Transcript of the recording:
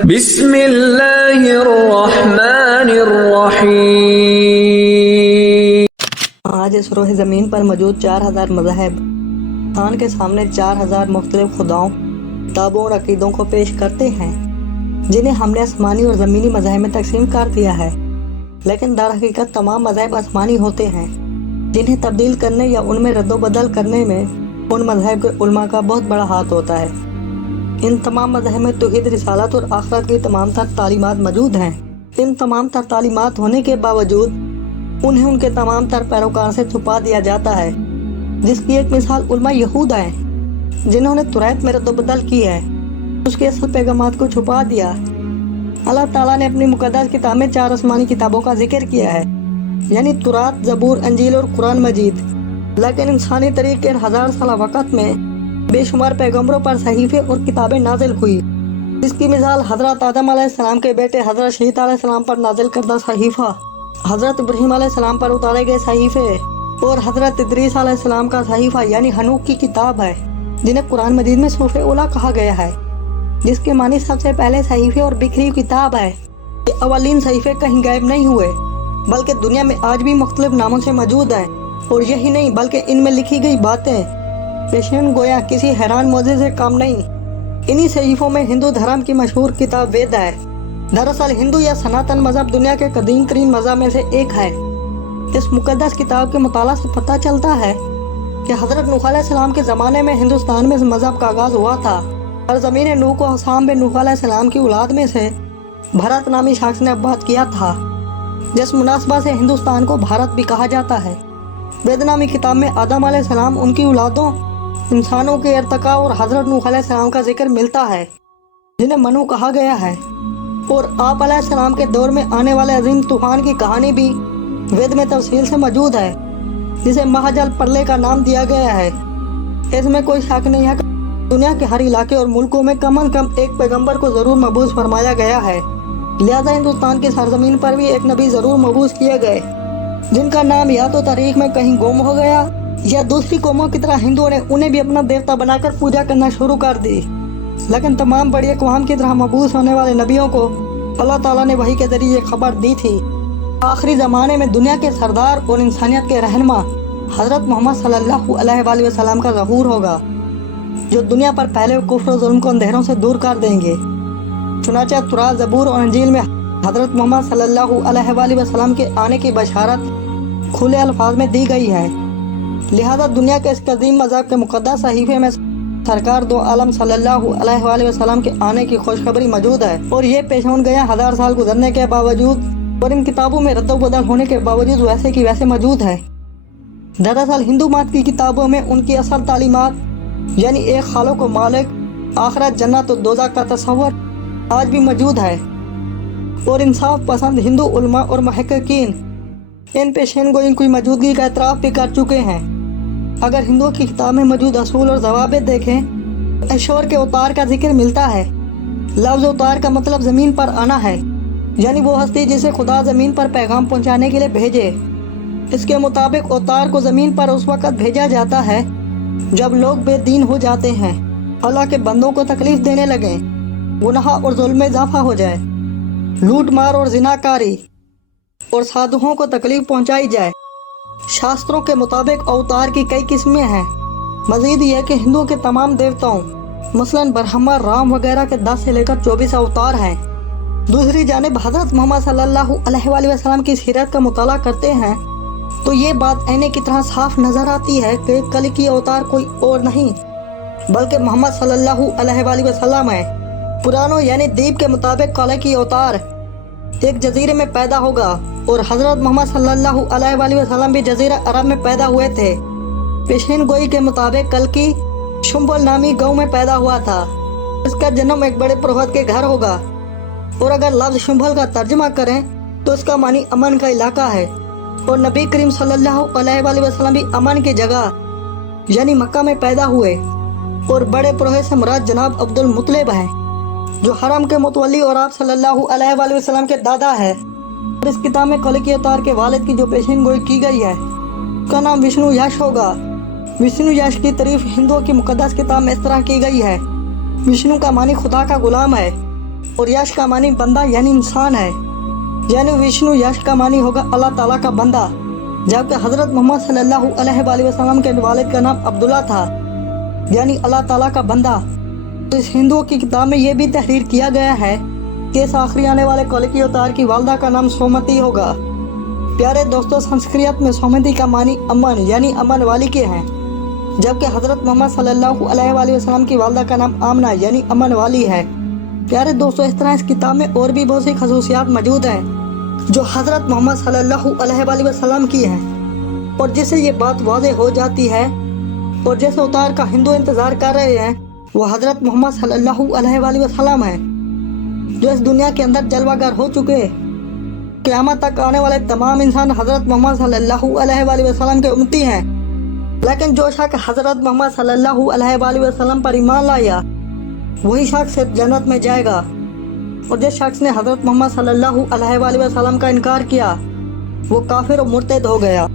بسم اللہ الرحمن الرحیم۔ آج اس روح زمین پر موجود 4000 مذاہب انسان کے سامنے 4000 مختلف خداؤں، کتابوں اور عقیدوں کو پیش کرتے ہیں، جنہیں ہم نے آسمانی اور زمینی مذاہب میں تقسیم کر دیا ہے۔ لیکن در حقیقت تمام مذاہب آسمانی ہوتے ہیں، جنہیں تبدیل کرنے یا ان میں رد و بدل کرنے میں ان مذاہب کے علماء کا بہت بڑا ہاتھ ہوتا ہے۔ ان تمام مذاہب میں توحید، رسالت اور آخرت کی تمام تر تعلیمات موجود ہیں۔ ان تمام تر تعلیمات ہونے کے باوجود انہیں ان کے تمام تر پیروکار سے چھپا دیا جاتا ہے، جس کی ایک مثال علماء یہود ہیں، جنہوں نے توریت میں رد و بدل کی ہے، اس کے اصل پیغامات کو چھپا دیا۔ اللہ تعالیٰ نے اپنی مقدس کتاب میں 4 آسمانی کتابوں کا ذکر کیا ہے، یعنی توراۃ، زبور، انجیل اور قرآن مجید۔ لیکن انسانی تاریخ کے 1000 سالہ وقت میں بے شمار پیغمبروں پر صحیفے اور کتابیں نازل ہوئی، جس کی مثال حضرت آدم علیہ السلام کے بیٹے حضرت شیث علیہ السلام پر نازل کردہ صحیفہ، حضرت ابراہیم علیہ السلام پر اتارے گئے صحیفے اور حضرت ادریس علیہ السلام کا صحیفہ یعنی ہنوک کی کتاب ہے، جنہیں قرآن مجید میں صحف اولیٰ کہا گیا ہے، جس کے معنی سب سے پہلے صحیفے اور بکھری کتاب ہے۔ یہ اولین صحیفے کہیں غائب نہیں ہوئے، بلکہ دنیا میں آج بھی مختلف ناموں سے موجود ہیں، اور یہی نہیں بلکہ ان میں لکھی گئی باتیں پیشین گویا کسی حیران معجزے سے کم نہیں۔ انہی صحیفوں میں ہندو دھرم کی مشہور کتاب وید ہے۔ دراصل ہندو یا سناتن مذہب دنیا کے قدیم ترین مذہب میں سے ایک ہے۔ اس مقدس کتاب کے مطالعہ سے پتہ چلتا ہے کہ حضرت نوح علیہ السلام کے زمانے میں ہندوستان میں اس مذہب کا آغاز ہوا تھا۔ سرزمین نوح کو حسام بن نوح علیہ السلام کی اولاد میں سے بھرت نامی شخص نے آباد کیا تھا، جس مناسبت سے ہندوستان کو بھارت بھی کہا جاتا ہے۔ وید نامی کتاب میں آدم علیہ السلام، ان کی اولادوں، انسانوں کے ارتقاء اور حضرت نوح علیہ السلام کا ذکر ملتا ہے، جنہیں منو کہا گیا ہے، اور آپ علیہ السلام کے دور میں آنے والے عظیم طوفان کی کہانی بھی وید میں تفصیل سے موجود ہے، جسے مہاجل پرلے کا نام دیا گیا ہے۔ اس میں کوئی شک نہیں ہے کہ دنیا کے ہر علاقے اور ملکوں میں کم از کم ایک پیغمبر کو ضرور مبعوث فرمایا گیا ہے، لہذا ہندوستان کی سرزمین پر بھی ایک نبی ضرور مبعوث کیے گئے، جن کا نام یا تو تاریخ میں کہیں گم ہو گیا یا دوسری قوموں کی طرح ہندوؤں نے انہیں بھی اپنا دیوتا بنا کر پوجا کرنا شروع کر دی۔ لیکن تمام بڑی اقوام کی طرح مبعوث ہونے والے نبیوں کو اللہ تعالیٰ نے وحی کے ذریعے یہ خبر دی تھی۔ آخری زمانے میں دنیا کے سردار اور انسانیت کے رہنما حضرت محمد صلی اللہ علیہ وآلہ وسلم کا ظہور ہوگا، جو دنیا پر پہلے کفر و ظلم کو اندھیروں سے دور کر دیں گے۔ چنانچہ توراۃ، زبور اور انجیل میں حضرت محمد صلی اللہ علیہ وآلہ وسلم کے آنے کی بشارت کھلے الفاظ میں دی گئی ہے، لہذا دنیا کے اس قدیم مذہب کے مقدس صحیفے میں سرکار دو عالم صلی اللہ علیہ وآلہ وسلم کے آنے کی خوشخبری موجود ہے، اور یہ پیشون گیا 1000 سال گزرنے کے باوجود اور ان کتابوں میں رد و بدل ہونے کے باوجود ویسے کی ویسے موجود ہے۔ دراصل ہندو مت کی کتابوں میں ان کی اصل تعلیمات یعنی ایک خالق و مالک، آخرت، جنت و دوزخ کا تصور آج بھی موجود ہے، اور انصاف پسند ہندو علماء اور محققین ان پیشین گوئیوں کی موجودگی کا اعتراف بھی کر چکے ہیں۔ اگر ہندوؤں کی کتاب میں موجود اصول اور ضوابط دیکھیں تو ایشور کے اوتار کا ذکر ملتا ہے۔ لفظ اوتار کا مطلب زمین پر آنا ہے، یعنی وہ ہستی جسے خدا زمین پر پیغام پہنچانے کے لیے بھیجے۔ اس کے مطابق اوتار کو زمین پر اس وقت بھیجا جاتا ہے جب لوگ بے دین ہو جاتے ہیں، اللہ کے بندوں کو تکلیف دینے لگیں، گناہ اور ظلم میں اضافہ ہو جائے، لوٹ مار اور زنا کاری اور سادھوؤں کو تکلیف پہنچائی جائے۔ شاستروں کے مطابق اوتار کی کئی قسمیں ہیں۔ مزید یہ کہ ہندوؤں کے تمام دیوتاؤں مثلاً برہما، رام وغیرہ کے 10 سے لے کر 24 اوتار ہیں۔ دوسری جانب حضرت محمد صلی اللہ علیہ وآلہ وسلم کی سیرت کا مطالعہ کرتے ہیں تو یہ بات آئینے کی طرح صاف نظر آتی ہے کہ کلکی اوتار کوئی اور نہیں بلکہ محمد صلی اللہ علیہ وآلہ وسلم ہے۔ پرانوں یعنی دیپ کے مطابق کلکی اوتار ایک جزیرے میں پیدا ہوگا، اور حضرت محمد صلی اللہ علیہ وآلہ وسلم بھی جزیرہ عرب میں پیدا ہوئے تھے۔ پیشین گوئی کے مطابق کلکی شمبل نامی گاؤں میں پیدا ہوا تھا، اس کا جنم ایک بڑے پروہت کے گھر ہوگا، اور اگر لفظ شمبل کا ترجمہ کریں تو اس کا معنی امن کا علاقہ ہے، اور نبی کریم صلی اللہ علیہ وآلہ وسلم بھی امن کی جگہ یعنی مکہ میں پیدا ہوئے، اور بڑے پروہت سے مراد جناب عبد المطلب ہیں، جو حرم کے متولی اور آپ صلی اللہ علیہ وآلہ وسلم کے دادا ہے۔ اور اس کتاب میں کلکی اوتار کے والد کی جو پیشین گوئی کی گئی ہے اس کا نام وشنو یش ہوگا۔ وشنو یش کی تعریف ہندوؤں کی مقدس کتاب میں اس طرح کی گئی ہے: وشنو کا معنی خدا کا غلام ہے، اور یش کا معنی بندہ یعنی انسان ہے، یعنی وشنو یش کا معنی ہوگا اللہ تعالیٰ کا بندہ، جبکہ حضرت محمد صلی اللہ علیہ وآلہ وسلم کے والد کا نام عبداللہ تھا، یعنی اللہ تعالیٰ کا بندہ۔ تو اس ہندوؤں کی کتاب میں یہ بھی تحریر کیا گیا ہے کہ اس آخری آنے والے کلکی اوتار کی والدہ کا نام سومتی ہوگا۔ پیارے دوستو، سنسکرت میں سومتی کا معنی امن یعنی امن والی کے ہیں، جبکہ حضرت محمد صلی اللہ علیہ وآلہ وسلم کی والدہ کا نام آمنہ یعنی امن والی ہے۔ پیارے دوستو، اس طرح اس کتاب میں اور بھی بہت سی خصوصیات موجود ہیں جو حضرت محمد صلی اللہ علیہ وآلہ وسلم کی ہیں، اور جس سے یہ بات واضح ہو جاتی ہے اور جیسے اتار کا ہندو انتظار کر رہے ہیں وہ حضرت محمد صلی اللہ علیہ وآلہ وسلم ہیں، جو اس دنیا کے اندر جلوہ گر ہو چکے۔ قیامت تک آنے والے تمام انسان حضرت محمد صلی اللہ علیہ وآلہ وسلم کے امتی ہیں، لیکن جو شخص حضرت محمد صلی اللہ علیہ وآلہ وسلم پر ایمان لایا وہی شخص صرف جنت میں جائے گا، اور جس شخص نے حضرت محمد صلی اللہ علیہ وآلہ وسلم کا انکار کیا وہ کافر و مرتد ہو گیا۔